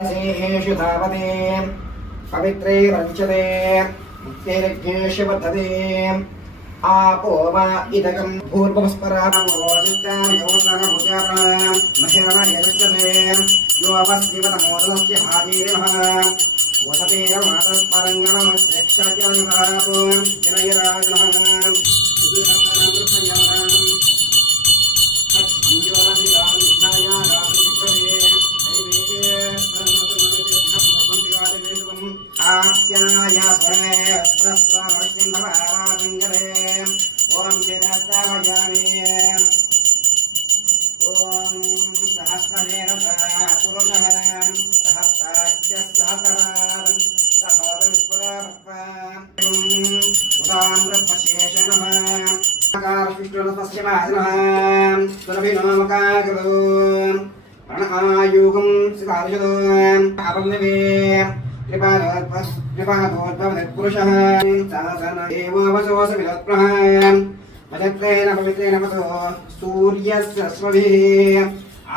सेहेषु धावते पवित्रे रञ्चते मुक्तेरज्ञेषु वर्धते आपो वा इदकं भूर्भुवस्परामोदितामयोसहभुजामहिरणयजते यो अवस्तिवतमोदनस्य भाजीरिमः वसतेरमातस्परङ्गणमस्यक्षाज्यनुभापो जनयराजनः आप्याय स्वस्वभक्तिन्दवादिङ्गरे ॐ चिरस्तवयामि ॐ सहस्रेण पुरुषः सहस्राच्य सहस्रादं सहोदविस्पदाभक्तां उदामृतशेषणः आकारशिष्टनपश्यमादिनः सुरभिनोमकाकृतो प्रणआयुगं सितारिषदो अपन्नवे कृपादोद्भवत्पुरुषः सासनदेवोऽवसोऽसविदत्प्रः मजत्रेण पवित्रेण वसो सूर्यस्य स्वभिः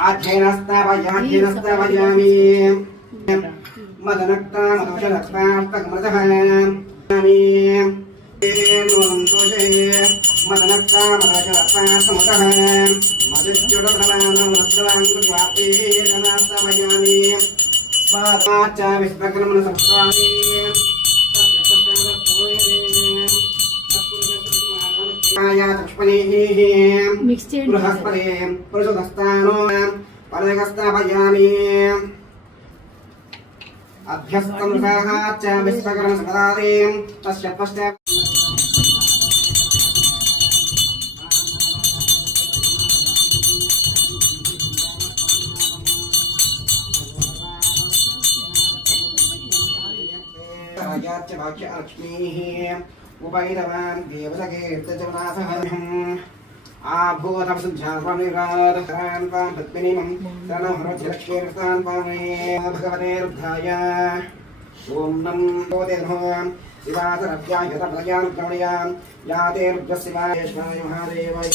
आध्येनस्तावयामि मदनक्ता मदोषरक्तास्तकमृतः मदनक्ता मदोषरक्तास्तमुतः मदुज्जुडभवानमृतवाङ्कुज्वाप्तेरनास्तवयामि स्वाच विश्वकर्मण संस्वामी बृहस्पति पुरुषदस्तानो परगस्ताभयामि अभ्यस्तं च विश्वकर्म संपदादिं तस्य पश्चात् भाग्यलक्ष्मीः उपैतवान् देवसकीर्तजवनासः आभूतवसुध्यास्वामिरान् त्वां पद्मिनीमं शरणमहरज्यलक्ष्मीर्तान् पामे भगवते रुद्धाय ॐ नमो देवः शिवासरभ्याय तपदयानुक्रमणयां याते रुद्रशिवाय महादेवाय